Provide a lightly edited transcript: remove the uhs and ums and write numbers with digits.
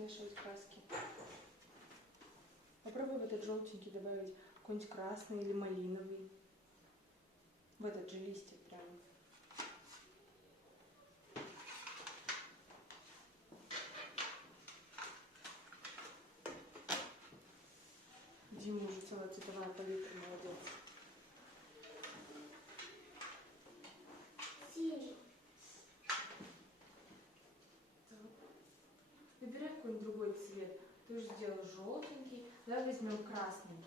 смешивать краски. Попробуй в этот желтенький добавить какой-нибудь красный или малиновый. В этот же листик прямо. Дима уже целая цветовая палитра, молодец. Синий. Выбирай какой-нибудь другой цвет. Ты уже сделал желтенький. Давай возьмем красный.